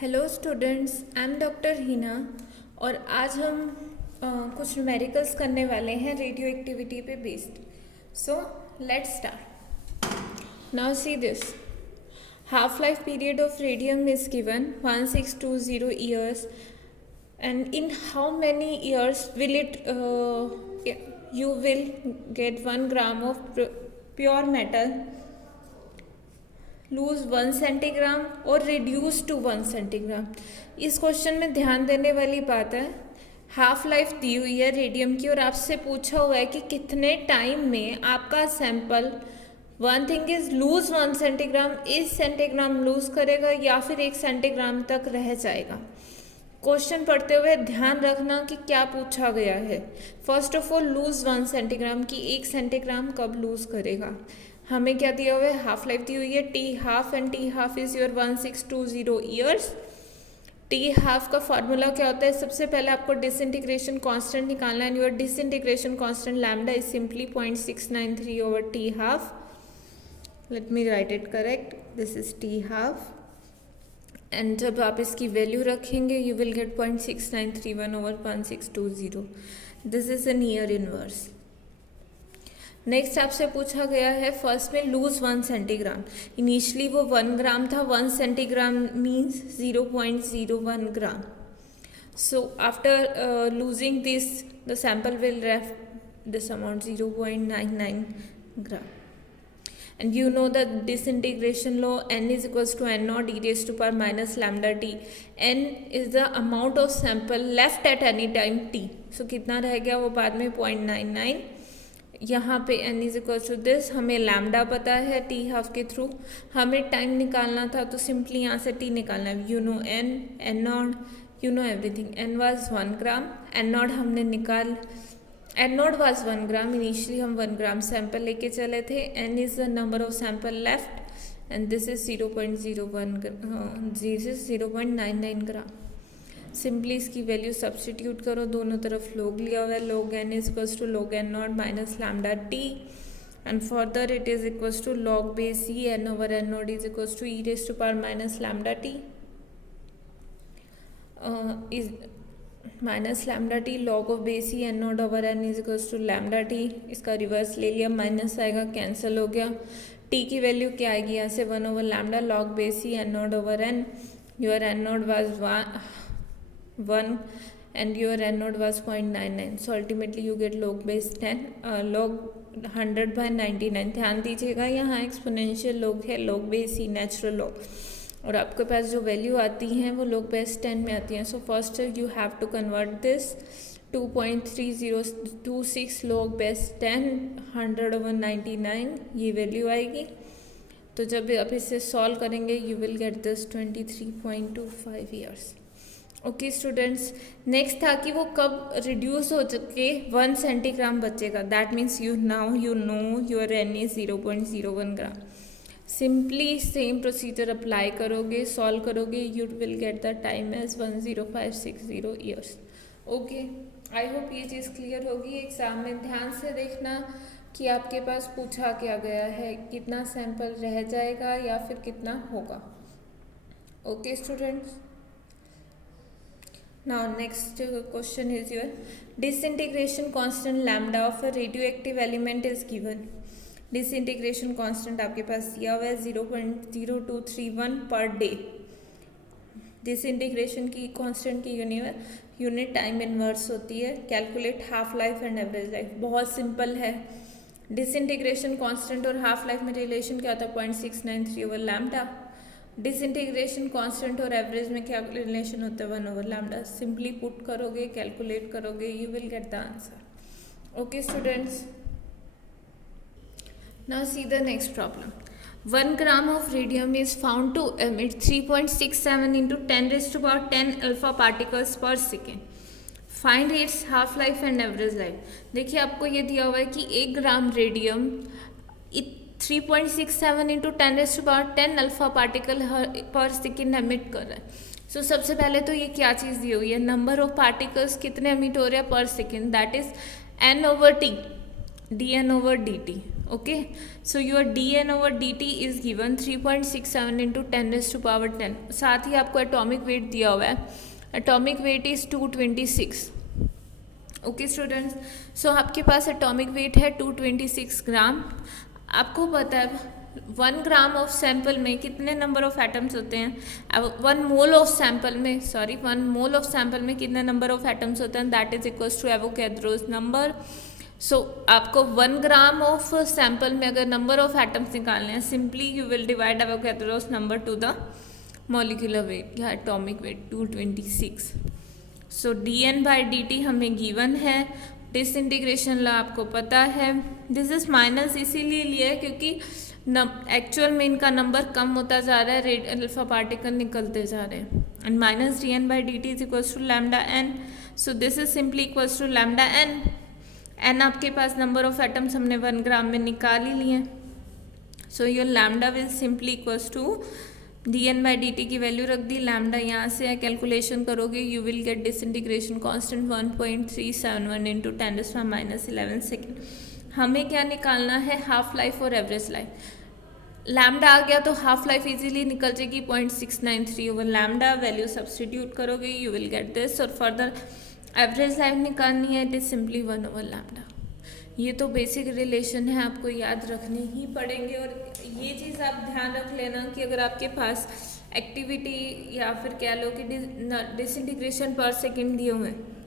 Hello students, I am doctor Hina और आज हम कुछ न्यूमेरिकल्स करने वाले हैं रेडियो एक्टिविटी पे based. So let's start. Now see this. Half life period of radium is given 1620 years, and in how many years will you will get 1 gram of pure metal lose 1 centigram और reduce to 1 centigram. इस question में ध्यान देने वाली बात है, half life दी हुई है रेडियम की और आपसे पूछा हुआ है कि कितने टाइम में आपका sample one thing is lose 1 centigram, इस सेंटीग्राम लूज करेगा या फिर 1 सेंटीग्राम तक रह जाएगा. क्वेश्चन पढ़ते हुए ध्यान रखना कि क्या पूछा गया है. First of all lose 1 centigram की 1 सेंटीग्राम कब लूज करेगा. हमें क्या दिया हुआ है, हाफ लाइफ दी हुई है T half, and T half is your 1620 years. T half का फॉर्मूला क्या होता है, सबसे पहले आपको डिसइंटीग्रेशन कांस्टेंट निकालना है. Your disintegration constant lambda is simply 0.693 over T half. Let me right it correct, this is T half. And जब आप इसकी वैल्यू रखेंगे you will gate 0.6931 over 1620. This is an year inverse. Next आपसे पूछा गया है फर्स्ट में loose 1 centigram. Initially वो 1 ग्राम था, 1 centigram means 0.01 gram. So after losing this the sample will ref this amount 0.99 gram. And you know the disintegration law, n is equals to n naught e raised to power minus lambda t. n is the amount of sample left at any time t. So कितना रह गया वो बाद में 0.99. यहाँ पे n is equal to this. हमें lambda पता है टी हाफ के थ्रू. हमें टाइम निकालना था तो सिंपली यहाँ से t निकालना है. You know n naught, you know everything. n was 1 gram, n naught हमने निकाल, n naught was 1 gram. Initially हम 1 ग्राम सैंपल लेके चले थे. n is the number of sample left and this is 0.99 gram. Simply इसकी value substitute करो, दोनों तरफ log लिया हुआ है. log n is equals to log n naught minus lambda T, and further it is equals to log base e n over n naught is equals to e raise to power minus lambda T is minus lambda T. log of base e n naught over n is equals to lambda T. इसका reverse ले लिया, minus आएगा, cancel हो गया. t की value क्या आएगी यहाँ से 1 over lambda log base e n naught over n. Your n naught was 1 and your n naught was 0.99. so ultimately you get log base 10 log 100 by 99. ध्यान दीजिएगा यहाँ एक्सपोनेंशियल log है, log base ही natural log, और आपके पास जो value आती हैं वो log base 10 में आती हैं. So first you have to convert this 2.3026 log base 10 100 over 99 ये वैल्यू आएगी. तो जब आप इसे सॉल्व करेंगे you will get this 23.25 years. Okay students, next था कि वो कब रिड्यूस हो चुके 1 सेंटीग्राम बचेगा. That means you know your n is 0.01 gram. Simply same procedure apply करोगे, सॉल्व करोगे, you will get the time as 10560 years. Okay, I hope ये चीज़ क्लियर होगी. एग्जाम में ध्यान से देखना कि आपके पास पूछा क्या गया है, कितना सैंपल रह जाएगा या फिर कितना होगा. Okay students, now next question is your disintegration constant lambda of a radioactive element is given. disintegration constant आपके पास दिया हुआ है 0.0231 पर डे. disintegration की constant की यूनिट टाइम इनवर्स होती है. Calculate half life and average life. बहुत simple है. disintegration constant और हाफ लाइफ में रिलेशन क्या होता है, 0.693 ओवर लैम्डा. डिसइंटीग्रेशन कांस्टेंट और एवरेज में क्या रिलेशन होता है, 1 ओवर लैम्डा. सिंपली पुट करोगे, कैलकुलेट करोगे, you will get the answer. Okay students, now see the next problem. 1 gram of radium is found to emit 3.67 into 10 raise to power 10 alpha particles per second. Find its half life and average life. देखिए आपको ये दिया हुआ है कि 1 gram radium 3.67 into 10 raise to power 10 alpha particle per second emit कर रहा है. सो सबसे पहले तो ये क्या चीज़ दी हुई है, नंबर ऑफ पार्टिकल्स कितने एमिट हो रहे हैं per second, that is n over t, d n over d T. Okay, so your dN/dt is given 3.67 into 10⁻10। साथ ही आपको एटॉमिक वेट दिया हुआ है, atomic weight is 226। Okay students, so आपके पास एटॉमिक वेट है 226 ग्राम। आपको पता है 1 ग्राम ऑफ सैंपल में कितने नंबर ऑफ एटम्स होते हैं, 1 मोल ऑफ सैंपल में कितने नंबर ऑफ एटम्स होते हैं, that is equals to Avogadro's number. So आपको 1 ग्राम ऑफ सैंपल में अगर नंबर ऑफ एटम्स निकालने हैं, simply you will divide Avogadro's number two the molecular weight या एटॉमिक वेट 226। सो dN/dt हमें गिवन है, डिसइंटीग्रेशन लॉ आपको पता है। दिस इज माइनस इसीलिए लिया है क्योंकि एक्चुअल में इनका नंबर कम होता जा रहा है, रेड अल्फा पार्टिकल निकलते जा रहे हैं। And minus dN/dt is equals to lambda N. So this is simply equals to lambda N. N आपके पास नंबर ऑफ एटम्स हमने 1 ग्राम में निकाल ही लिए। So your lambda will simply equals to dN/dt की वैल्यू रख दी, लैम्डा यहाँ से कैलकुलेशन करोगे, you will gate disintegration constant 1.371 into 10⁻11 second. हमें क्या निकालना है, हाफ लाइफ और एवरेज लाइफ। लैम्डा आ गया तो हाफ लाइफ इजीली निकल जाएगी 0.693 ओवर लैम्डा, वैल्यू सब्सटीट्यूट करोगे यू विल गेट दिस। और फर्दर एवरेज लाइफ निकालनी है, it is simply 1 over lambda. ये तो बेसिक रिलेशन है, आपको याद रखने ही पड़ेंगे। और ये चीज़ आप ध्यान रख लेना कि अगर आपके पास एक्टिविटी या फिर कह लो कि डिसइंटीग्रेशन पर सेकेंड दिए हुए हैं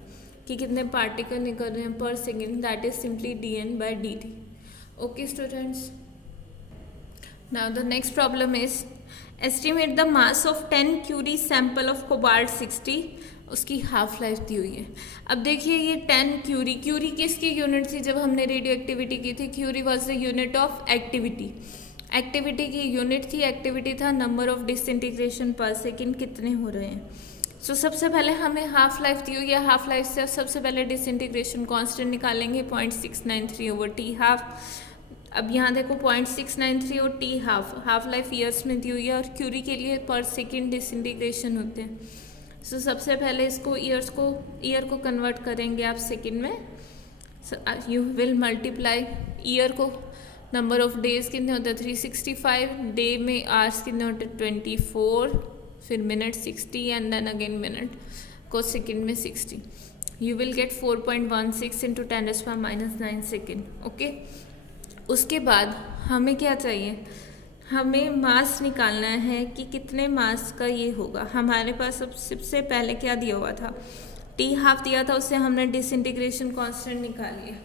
कि कितने पार्टिकल निकल रहे हैं per second, that is simply dN/dt। Okay students, now the next problem is estimate the mass of 10 curie sample of cobalt 60, उसकी हाफ लाइफ दी हुई है। अब देखिए ये 10 क्यूरी किसकी यूनिट थी जब हमने रेडियो एक्टिविटी की थी, curie was the unit of activity की यूनिट थी, एक्टिविटी था number of disintegration per second कितने हो रहे हैं। सो सबसे पहले हमें हाफ लाइफ दी हुई है, हाफ लाइफ से सबसे पहले डिसइंटीग्रेशन कांस्टेंट निकालेंगे 0.693 ओवर टी हाफ। अब यहाँ देखो 0.693 और टी हाफ लाइफ ईयर्स में दी हुई है और क्यूरी के लिए पर सेकेंड डिसइंटीग्रेशन होते हैं। सो सबसे पहले इसको ईयर को कन्वर्ट करेंगे आप सेकेंड में। यू विल मल्टीप्लाई ईयर को, नंबर ऑफ डेज कितने होते हैं 365, डे में आवर्स कितने होते हैं 24, फिर minute 60 and then again minute को सेकेंड में 60। You will get 4.16 into 10⁻9 second. Okay, उसके बाद हमें क्या चाहिए, हमें मास निकालना है कि कितने मास का ये होगा। हमारे पास अब सबसे पहले क्या दिया हुआ था, टी हाफ दिया था, उससे हमने डिसइंटीग्रेशन कांस्टेंट निकाल लिया।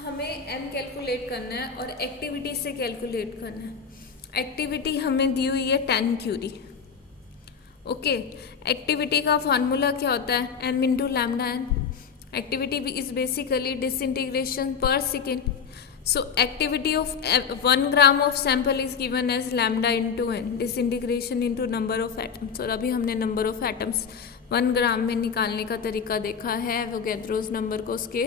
हमें एम कैलकुलेट करना है और एक्टिविटी से कैलकुलेट करना है। एक्टिविटी हमें दी हुई है 10 क्यूरी। ओके, एक्टिविटी का फॉर्मूला क्या होता है, M into lambda N. Activity is basically disintegration per second. So activity of 1 gram of sample is given as lambda into n, disintegration into number of atoms। और अभी हमने number of atoms 1 ग्राम में निकालने का तरीका देखा है, एवोगैड्रोस नंबर को उसके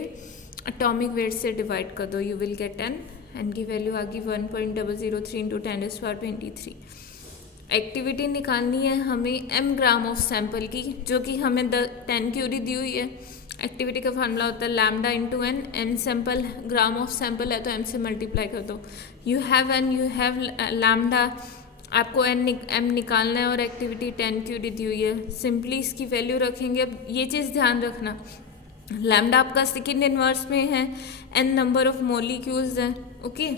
एटॉमिक वेट से डिवाइड कर दो, you will gate n, n की वैल्यू आ गई 1.003 इंटू 10⁻23। एक्टिविटी निकालनी है हमें m ग्राम ऑफ सैंपल की, जो कि हमें 10 क्यूरी दी हुई है। एक्टिविटी का फार्मूला होता है lambda into N, N sample gram of sample है तो एम से मल्टीप्लाई कर दो, you have N, you have lambda, आपको एम निकालना है और एक्टिविटी 10 क्यूरी दी हुई है। सिंपली इसकी वैल्यू रखेंगे। अब ये चीज़ ध्यान रखना, लैम्डा आपका सेकेंड इनवर्स में है, एन नंबर ऑफ मॉलिक्यूल्स हैं। ओके,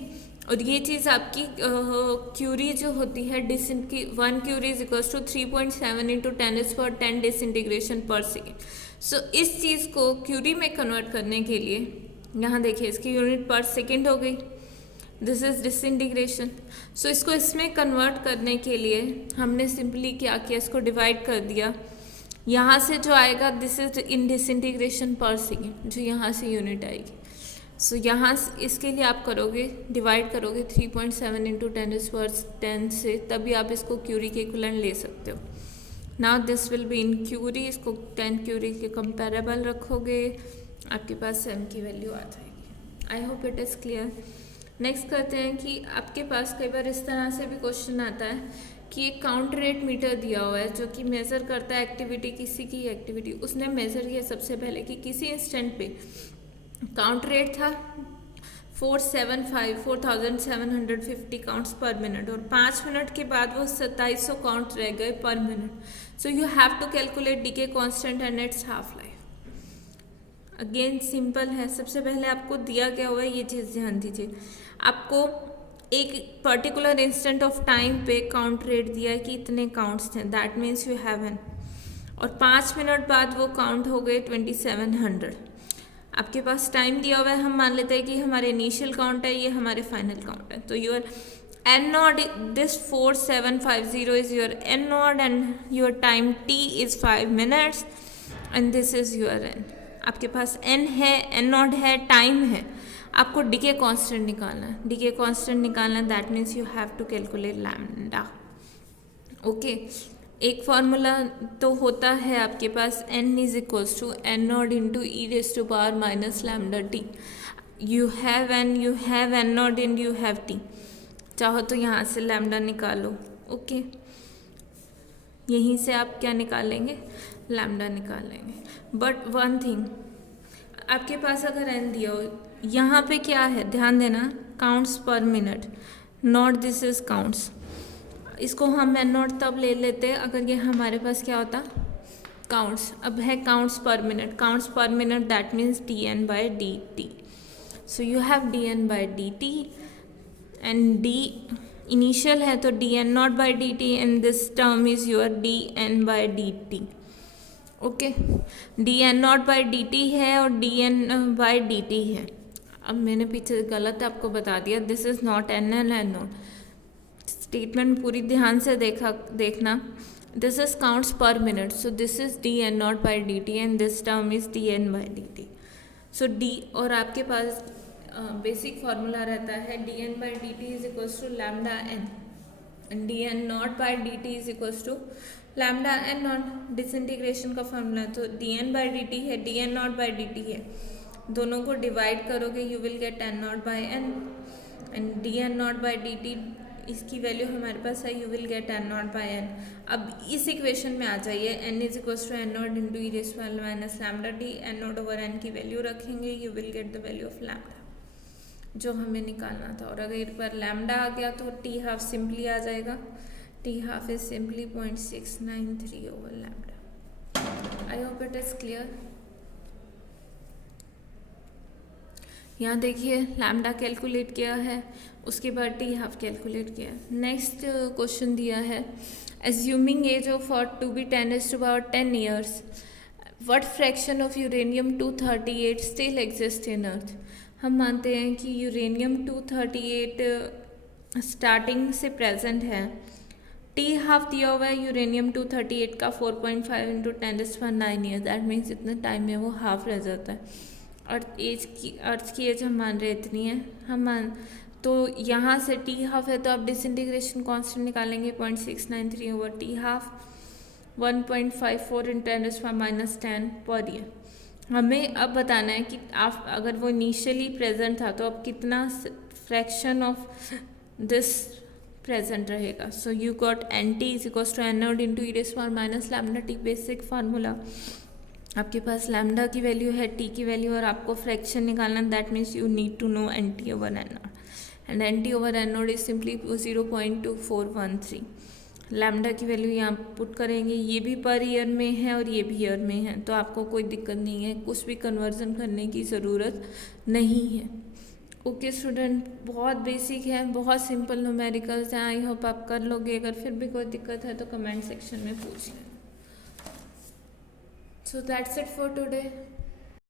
और ये चीज़ आपकी क्यूरी जो होती है 1 curie is equals to 3.7 into 10⁻10 disintegration per second. So इस चीज़ को क्यूरी में कन्वर्ट करने के लिए यहाँ देखिए इसकी यूनिट पर सेकेंड हो गई, दिस इज डिसइंटीग्रेशन। सो इसको इसमें कन्वर्ट करने के लिए हमने सिंपली क्या किया, इसको डिवाइड कर दिया। यहाँ से जो आएगा this is in disintegration per second, जो यहाँ से यूनिट आएगी। सो यहाँ इसके लिए आप करोगे डिवाइड करोगे 3.7 इंटू 10⁻10 से, तभी आप इसको क्यूरी के इक्विवेलेंट ले सकते हो। Now this will be in curie, इसको 10 क्यूरी के कंपेरेबल रखोगे, आपके पास एम की वैल्यू आ जाएगी। I hope it is clear. Next करते हैं कि आपके पास कई बार इस तरह से भी क्वेश्चन आता है कि एक काउंट रेट मीटर दिया हुआ है जो कि मेज़र करता है एक्टिविटी, किसी की एक्टिविटी। उसने मेज़र किया सबसे पहले कि किसी इंस्टेंट पे काउंट रेट था 4750 काउंट्स पर मिनट, और 5 मिनट के बाद वो 2700 काउंट रह गए per minute. So you have to calculate decay constant and its half life. Again simple है. सबसे पहले आपको दिया क्या हुआ है ये चीज़ ध्यान दीजिए. आपको एक पर्टिकुलर इंस्टेंट ऑफ टाइम पे काउंट रेट दिया है कि इतने काउंट्स थे, that means you have N, और 5 मिनट बाद वो काउंट हो गए 2700. आपके पास टाइम दिया हुआ है, हम मान लेते हैं कि हमारे इनिशियल काउंट है, ये हमारे फाइनल काउंट है. तो your N naught, this 4750 is your N naught and your time T is 5 minutes and this is your N. आपके पास एन है, एन नॉट है, टाइम है. आपको डीके कांस्टेंट निकालना है. डीके कांस्टेंट निकालना है, that means you have to calculate lambda. Okay, एक फॉर्मूला तो होता है आपके पास, n is equals to N naught into e raise to power minus lambda T. You have N naught and you have T. चाहो तो यहाँ से लैम्डा निकालो. ओके, यहीं से आप क्या निकालेंगे, लैम्डा निकालेंगे. बट वन थिंग, आपके पास अगर n दिया हो, यहाँ पे क्या है ध्यान देना, counts per minute, not this is counts. इसको हम एन नॉट तब ले लेते अगर ये हमारे पास क्या होता, काउंट्स. अब है counts per minute, counts per minute that means D N by D T. So you have D N by D T and the initial है तो D N naught by D T and this term is your D N by D T. Okay, D N naught by D T है और D N by D T है. अब मैंने पीछे गलत आपको बता दिया, this is not N N N naught. Statement पूरी ध्यान से देखना. This is counts per minute, so this is D N naught by D T and this term is D N by D T. So D, और आपके पास basic formula रहता है D N by D T is equals to lambda N and D N naught by D T is equals to lambda N naught. Disintegration का formula तो D N by D T है, D N naught by D T है, दोनों को divide करोगे you will get N naught by N and D N naught by D T, इसकी value हमारे पास है, you will get N naught by N. अब इस इक्वेशन में आ जाइए, N is equals to N naught into e raise to power minus lambda T. N naught over N की वैल्यू रखेंगे, you will get the value of lambda जो हमें निकालना था. और अगर एक बार लैम्डा आ गया तो टी हाफ सिंपली आ जाएगा. T half is simply 0.693 over lambda. I hope it is clear. यहाँ देखिए लैम्डा कैलकुलेट किया है, उसके बाद टी हाफ कैलकुलेट किया है. नेक्स्ट क्वेश्चन दिया है, assuming age of earth to be 10⁻10 years, what fraction of uranium 238 still exist in earth. हम मानते हैं कि यूरेनियम 238 स्टार्टिंग से प्रेजेंट है. टी हाफ दिया हुआ है यूरेनियम 238 का 4.5 इंटू 10⁻9 ईयर, दैट मीन्स इतने टाइम में वो हाफ रह जाता है. अर्थ की एज हम मान रहे इतनी है, हम मान तो यहाँ से टी हाफ है तो आप डिसइंटीग्रेशन कांस्टेंट निकालेंगे 0.693 ओवर टी हाफ 1.54 इन 10⁻10 पर ईयर. हमें अब बताना है कि आप अगर वो इनिशियली प्रेजेंट था तो अब कितना फ्रैक्शन ऑफ दिस प्रेजेंट रहेगा. So you got N T is equals to N naught into e raise to power minus lambda T. Basic formula, आपके पास लैम्डा की वैल्यू है, टी की वैल्यू, और आपको फ्रैक्शन निकालना, that means you need to know N T over N naught and N T over N naught is simply 0.2413. Lambda की value यहाँ पुट करेंगे, ये भी पर ईयर में है और ये भी ईयर में है, तो आपको कोई दिक्कत नहीं है, कुछ भी कन्वर्जन करने की ज़रूरत नहीं है. ओके स्टूडेंट, बहुत बेसिक है, बहुत सिंपल न्यूमेरिकल्स हैं. आई होप आप कर लोगे. अगर फिर भी कोई दिक्कत है तो कमेंट सेक्शन में पूछ लेना. So that's it for today.